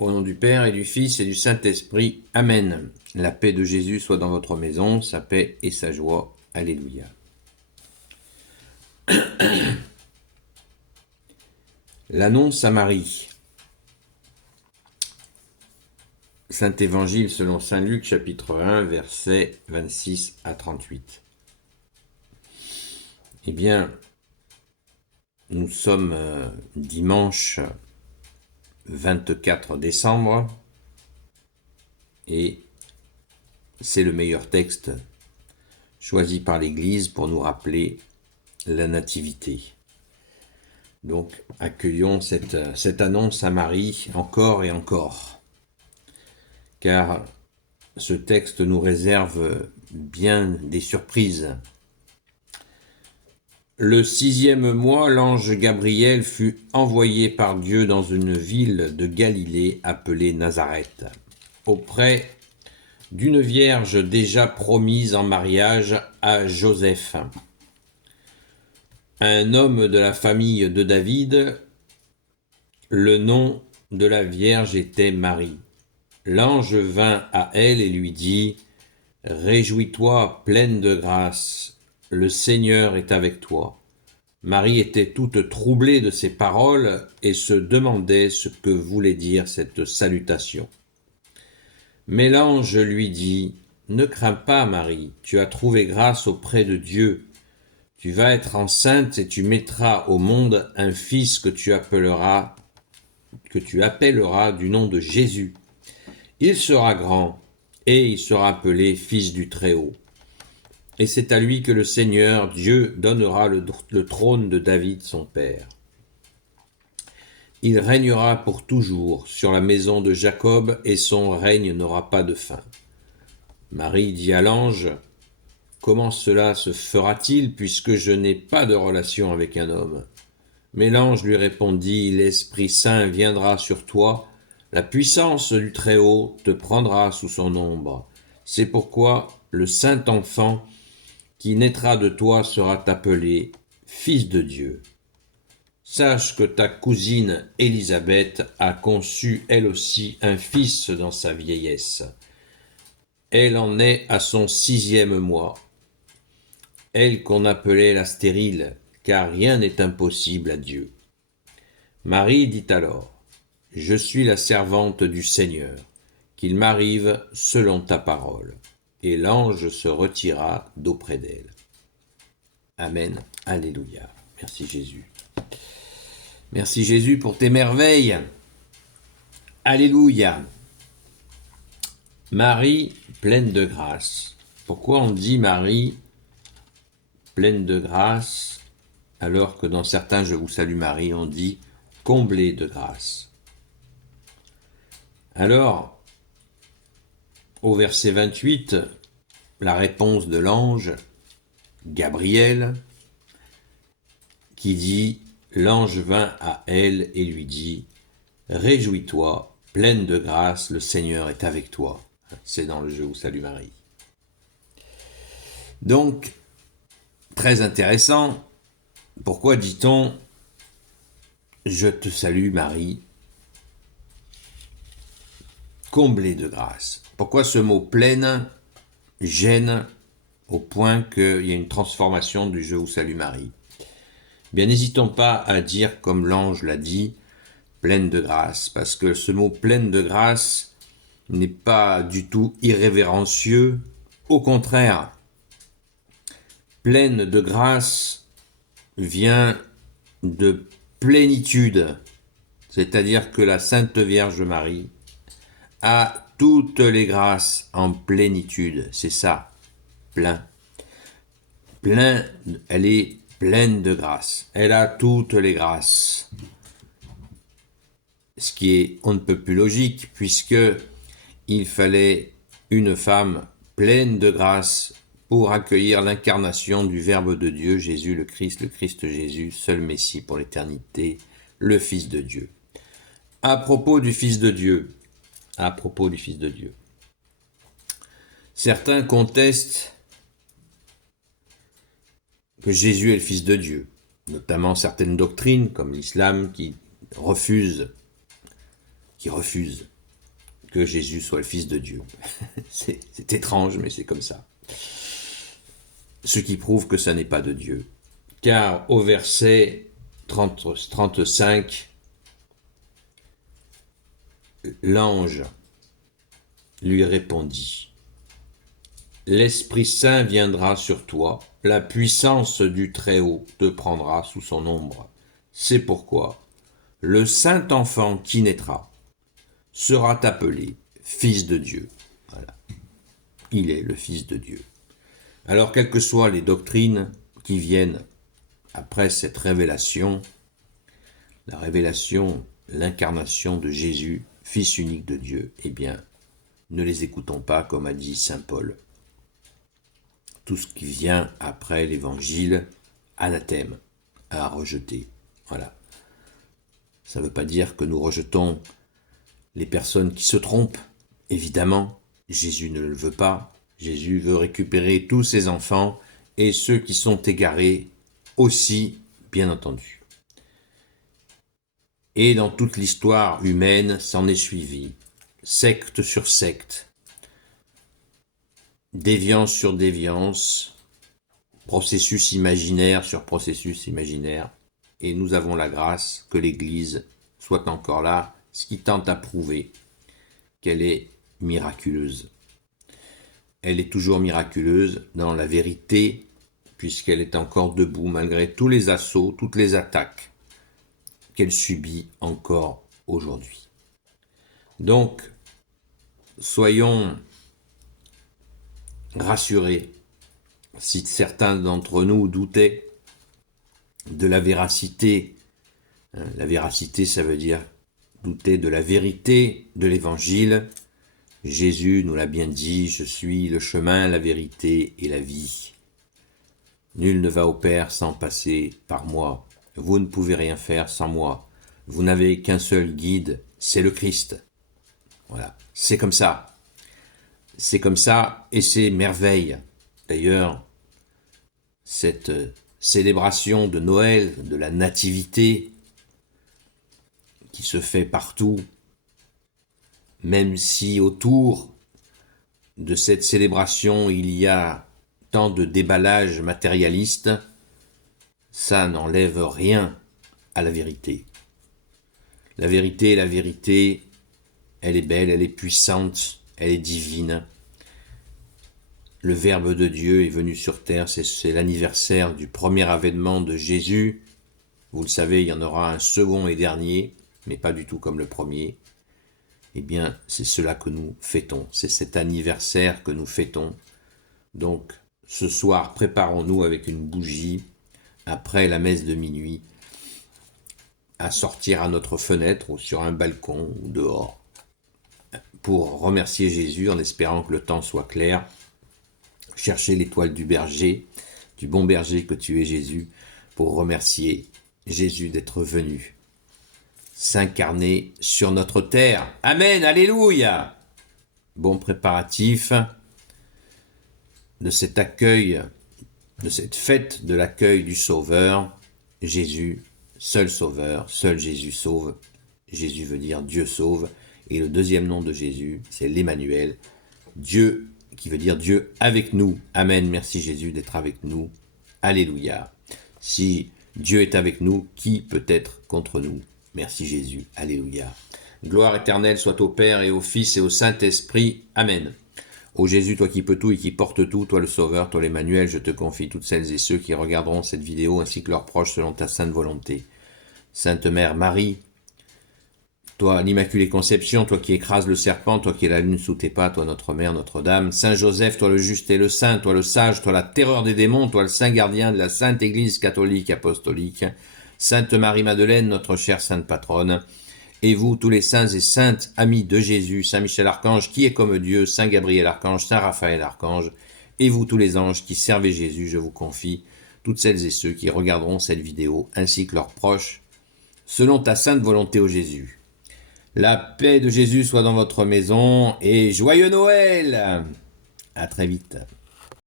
Au nom du Père et du Fils et du Saint-Esprit. Amen. La paix de Jésus soit dans votre maison, sa paix et sa joie. Alléluia. L'annonce à Marie. Saint Évangile selon Saint Luc, chapitre 1, versets 26 à 38. Eh bien, nous sommes dimanche 24 décembre et c'est le meilleur texte choisi par l'Église pour nous rappeler la nativité. Donc, accueillons cette annonce à Marie encore et encore, car ce texte nous réserve bien des surprises. Le 6e mois, l'ange Gabriel fut envoyé par Dieu dans une ville de Galilée appelée Nazareth, auprès d'une vierge déjà promise en mariage à Joseph, un homme de la famille de David. Le nom de la vierge était Marie. L'ange vint à elle et lui dit : « Réjouis-toi, pleine de grâce, le Seigneur est avec toi. » Marie était toute troublée de ces paroles et se demandait ce que voulait dire cette salutation. Mais l'ange lui dit : « Ne crains pas, Marie, tu as trouvé grâce auprès de Dieu. Tu vas être enceinte et tu mettras au monde un fils que tu appelleras du nom de Jésus. Il sera grand et il sera appelé Fils du Très-Haut. Et c'est à lui que le Seigneur Dieu donnera le trône de David son père. Il régnera pour toujours sur la maison de Jacob et son règne n'aura pas de fin. » Marie dit à l'ange : « Comment cela se fera-t-il puisque je n'ai pas de relation avec un homme ? » Mais l'ange lui répondit : « L'Esprit Saint viendra sur toi, la puissance du Très-Haut te prendra sous son ombre. C'est pourquoi le saint enfant qui naîtra de toi sera appelé Fils de Dieu. Sache que ta cousine Élisabeth a conçu elle aussi un fils dans sa vieillesse. Elle en est à son 6e mois. Elle qu'on appelait la stérile, car rien n'est impossible à Dieu. » Marie dit alors : « Je suis la servante du Seigneur, qu'il m'arrive selon ta parole. » Et l'ange se retira d'auprès d'elle. Amen. Alléluia. Merci Jésus. Merci Jésus pour tes merveilles. Alléluia. Marie pleine de grâce. Pourquoi on dit Marie pleine de grâce alors que dans certains Je vous salue Marie, on dit comblée de grâce? Alors, au verset 28, la réponse de l'ange Gabriel qui dit : l'ange vint à elle et lui dit : réjouis-toi, pleine de grâce, le Seigneur est avec toi. C'est dans le Je vous salue Marie. Donc, très intéressant. Pourquoi dit-on Je te salue Marie, comblée de grâce? Pourquoi ce mot pleine gêne au point qu'il y a une transformation du Je vous salue Marie? Bien, n'hésitons pas à dire comme l'ange l'a dit, pleine de grâce, parce que ce mot pleine de grâce n'est pas du tout irrévérencieux. Au contraire, pleine de grâce vient de plénitude, c'est-à-dire que la Sainte Vierge Marie a toutes les grâces en plénitude, c'est ça, plein. Plein, elle est pleine de grâce, elle a toutes les grâces. Ce qui est on ne peut plus logique, puisque il fallait une femme pleine de grâce pour accueillir l'incarnation du Verbe de Dieu, Jésus le Christ Jésus, seul Messie pour l'éternité, le Fils de Dieu. À propos du Fils de Dieu, certains contestent que Jésus est le Fils de Dieu, notamment certaines doctrines comme l'islam qui qui refusent que Jésus soit le Fils de Dieu. C'est étrange, mais c'est comme ça. Ce qui prouve que ça n'est pas de Dieu. Car au verset 35, l'ange lui répondit, « L'Esprit Saint viendra sur toi, la puissance du Très-Haut te prendra sous son ombre. C'est pourquoi le saint enfant qui naîtra sera appelé Fils de Dieu. » Voilà. Il est le Fils de Dieu. Alors, quelles que soient les doctrines qui viennent après cette révélation, la révélation, l'incarnation de Jésus, Fils unique de Dieu, eh bien, ne les écoutons pas, comme a dit saint Paul. Tout ce qui vient après l'évangile, anathème, à rejeter. Voilà. Ça ne veut pas dire que nous rejetons les personnes qui se trompent. Évidemment, Jésus ne le veut pas. Jésus veut récupérer tous ses enfants et ceux qui sont égarés aussi, bien entendu. Et dans toute l'histoire humaine, s'en est suivi, secte sur secte, déviance sur déviance, processus imaginaire sur processus imaginaire, et nous avons la grâce que l'Église soit encore là, ce qui tente à prouver qu'elle est miraculeuse. Elle est toujours miraculeuse dans la vérité, puisqu'elle est encore debout malgré tous les assauts, toutes les attaques qu'elle subit encore aujourd'hui. Donc, soyons rassurés, si certains d'entre nous doutaient de la véracité, la véracité ça veut dire douter de la vérité de l'Évangile, Jésus nous l'a bien dit, je suis le chemin, la vérité et la vie. Nul ne va au Père sans passer par moi. Vous ne pouvez rien faire sans moi. Vous n'avez qu'un seul guide, c'est le Christ. Voilà, c'est comme ça. C'est comme ça et c'est merveille. D'ailleurs, cette célébration de Noël, de la nativité, qui se fait partout, même si autour de cette célébration il y a tant de déballage matérialiste, ça n'enlève rien à la vérité. La vérité, elle est belle, elle est puissante, elle est divine. Le Verbe de Dieu est venu sur terre, c'est l'anniversaire du premier avènement de Jésus. Vous le savez, il y en aura un second et dernier, mais pas du tout comme le premier. Eh bien, c'est cela que nous fêtons, c'est cet anniversaire que nous fêtons. Donc, ce soir, préparons-nous avec une bougie, après la messe de minuit, à sortir à notre fenêtre ou sur un balcon ou dehors, pour remercier Jésus en espérant que le temps soit clair, chercher l'étoile du berger, du bon berger que tu es Jésus, pour remercier Jésus d'être venu s'incarner sur notre terre. Amen, alléluia. Bon préparatif de cet accueil, de cette fête de l'accueil du Sauveur, Jésus, seul Sauveur, seul Jésus sauve. Jésus veut dire Dieu sauve. Et le deuxième nom de Jésus, c'est l'Emmanuel, Dieu, qui veut dire Dieu avec nous. Amen, merci Jésus d'être avec nous. Alléluia. Si Dieu est avec nous, qui peut être contre nous? Merci Jésus. Alléluia. Gloire éternelle soit au Père et au Fils et au Saint-Esprit. Amen. Ô Jésus, toi qui peux tout et qui portes tout, toi le Sauveur, toi l'Emmanuel, je te confie toutes celles et ceux qui regarderont cette vidéo ainsi que leurs proches selon ta sainte volonté. Sainte Mère Marie, toi l'Immaculée Conception, toi qui écrases le serpent, toi qui es la lune sous tes pas, toi notre Mère, Notre-Dame, Saint Joseph, toi le juste et le saint, toi le sage, toi la terreur des démons, toi le saint gardien de la Sainte Église catholique apostolique, Sainte Marie-Madeleine, notre chère sainte patronne, et vous, tous les saints et saintes, amis de Jésus, Saint Michel Archange, qui est comme Dieu, Saint Gabriel Archange, Saint Raphaël Archange, et vous, tous les anges qui servez Jésus, je vous confie, toutes celles et ceux qui regarderont cette vidéo, ainsi que leurs proches, selon ta sainte volonté, ô Jésus. La paix de Jésus soit dans votre maison, et joyeux Noël! À très vite.